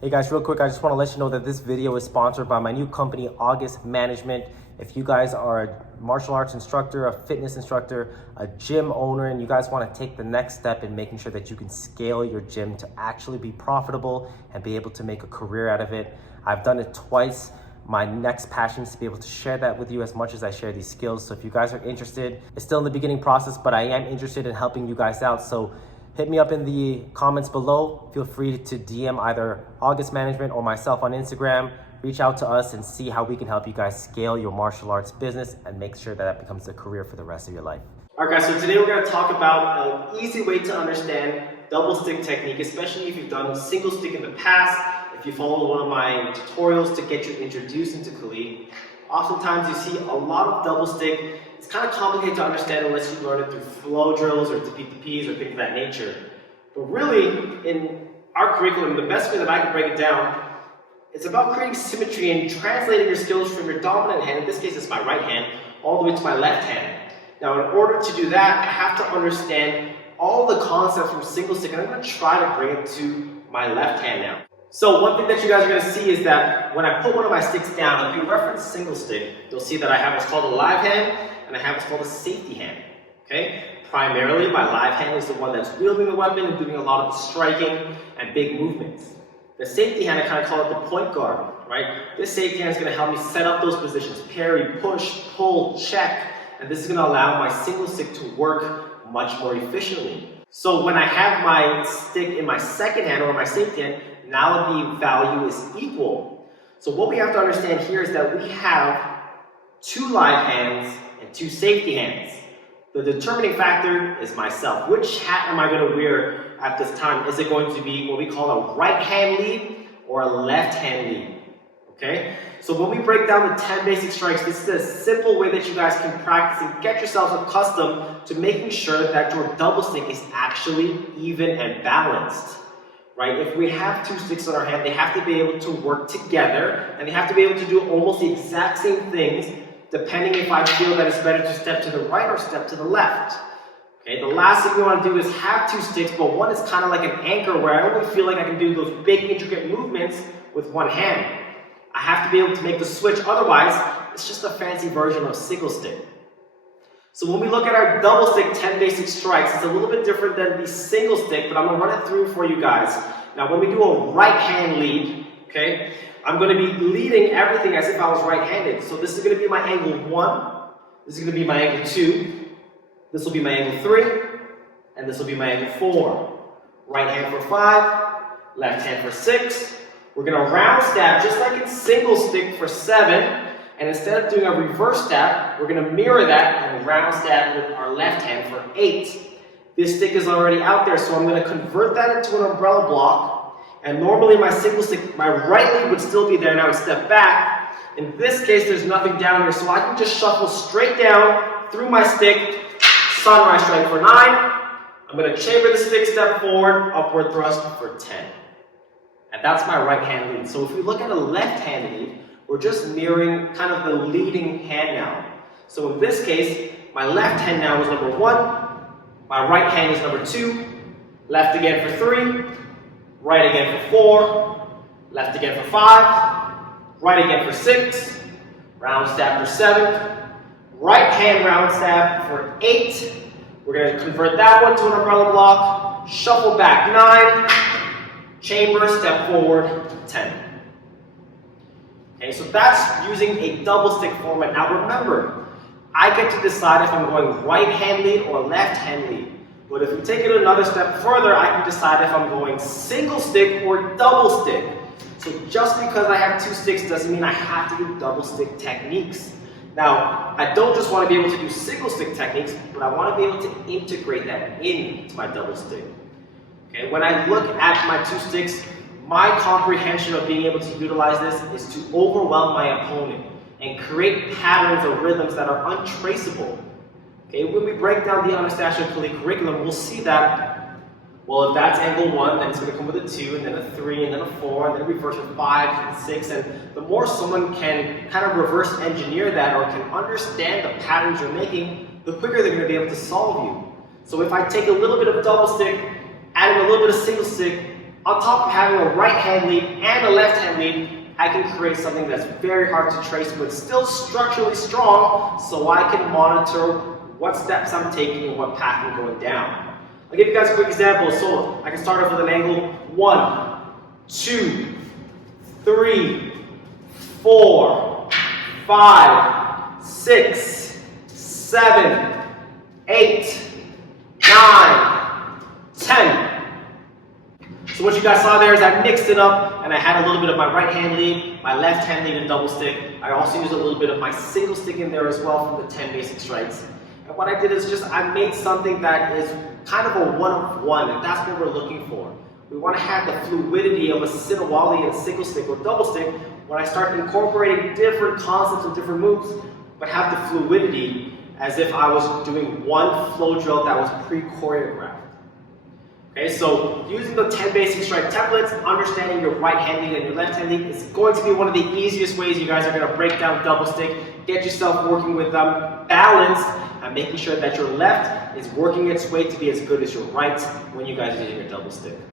Hey guys, real quick, I just want to let you know that this video is sponsored by my new company, August Management. If you guys are a martial arts instructor, a fitness instructor, a gym owner, and you guys want to take the next step in making sure that you can scale your gym to actually be profitable and be able to make a career out of it, I've done it twice. My next passion is to be able to share that with you as much as I share these skills. So if you guys are interested, it's still in the beginning process, but I am interested in helping you guys out. So hit me up in the comments below. Feel free to DM either August Management or myself on Instagram. Reach out to us and see how we can help you guys scale your martial arts business and make sure that that becomes a career for the rest of your life. All right, guys, so today we're going to talk about an easy way to understand double stick technique, especially if you've done single stick in the past, if you followed one of my tutorials to get you introduced into Kali. Oftentimes you see a lot of double stick. It's kind of complicated to understand unless you learn it through flow drills or PTPs or things of that nature. But really, in our curriculum, the best way that I can break it down, it's about creating symmetry and translating your skills from your dominant hand, in this case it's my right hand, all the way to my left hand. Now in order to do that, I have to understand all the concepts from single stick, and I'm going to try to bring it to my left hand now. So one thing that you guys are going to see is that when I put one of my sticks down, if you reference single stick, you'll see that I have what's called a live hand and I have what's called a safety hand. Okay? Primarily, my live hand is the one that's wielding the weapon and doing a lot of the striking and big movements. The safety hand, I kind of call it the point guard, right? This safety hand is going to help me set up those positions, parry, push, pull, check, and this is going to allow my single stick to work much more efficiently. So when I have my stick in my second hand or my safety hand, now the value is equal. So what we have to understand here is that we have two live hands and two safety hands. The determining factor is myself. Which hat am I going to wear at this time? Is it going to be what we call a right hand lead or a left hand lead? Okay? So when we break down the 10 basic strikes, this is a simple way that you guys can practice and get yourselves accustomed to making sure that your double stick is actually even and balanced. Right? If we have two sticks on our hand, they have to be able to work together and they have to be able to do almost the exact same things, depending if I feel that it's better to step to the right or step to the left. Okay, the last thing we want to do is have two sticks, but one is kind of like an anchor where I only feel like I can do those big intricate movements with one hand. I have to be able to make the switch, otherwise it's just a fancy version of single stick. So when we look at our double stick 10 basic strikes, it's a little bit different than the single stick, but I'm going to run it through for you guys. Now when we do a right hand lead, okay, I'm going to be leading everything as if I was right-handed. So this is going to be my angle 1, this is going to be my angle 2, this will be my angle 3, and this will be my angle 4. Right hand for 5, left hand for 6. We're going to round stab just like in single stick for 7. And instead of doing a reverse stab, we're going to mirror that and round stab with our left hand for 8. This stick is already out there, so I'm going to convert that into an umbrella block. And normally my single stick, my right lead would still be there, and I would step back. In this case, there's nothing down here, so I can just shuffle straight down through my stick, sunrise strike for 9. I'm going to chamber the stick, step forward, upward thrust for 10. And that's my right hand lead. So if we look at a left hand lead, we're just mirroring kind of the leading hand now. So in this case, my left hand now is number 1, my right hand is number 2, left again for 3, right again for 4, left again for 5, right again for 6, round stab for 7, right hand round stab for 8. We're going to convert that one to an umbrella block, shuffle back 9, chamber, step forward 10. Okay, so that's using a double stick format. Now remember, I get to decide if I'm going right hand lead or left hand lead. But if we take it another step further, I can decide if I'm going single stick or double stick. So just because I have two sticks doesn't mean I have to do double stick techniques. Now, I don't just want to be able to do single stick techniques, but I want to be able to integrate that into my double stick. Okay, when I look at my two sticks, my comprehension of being able to utilize this is to overwhelm my opponent and create patterns or rhythms that are untraceable. Okay, when we break down the Anastacio curriculum, we'll see that, well, if that's angle 1, then it's going to come with a 2, and then a 3, and then a 4, and then a reverse with 5 and 6, and the more someone can kind of reverse engineer that or can understand the patterns you're making, the quicker they're going to be able to solve you. So if I take a little bit of double stick, add in a little bit of single stick, on top of having a right hand lead and a left hand lead, I can create something that's very hard to trace but still structurally strong, so I can monitor what steps I'm taking and what path I'm going down. I'll give you guys a quick example. So I can start off with an angle 1, 2, 3, 4, 5, 6, 7, 8, 9, 10. So what you guys saw there is I mixed it up and I had a little bit of my right hand lead, my left hand lead and double stick. I also used a little bit of my single stick in there as well from the 10 basic strikes. And what I did is just I made something that is kind of a one of one, and that's what we're looking for. We want to have the fluidity of a Sinawali and single stick or double stick when I start incorporating different concepts and different moves, but have the fluidity as if I was doing one flow drill that was pre-choreographed. Okay, so using the 10 basic strike templates, understanding your right hand lead and your left hand lead is going to be one of the easiest ways you guys are going to break down double stick, get yourself working with balance, and making sure that your left is working its way to be as good as your right when you guys are using your double stick.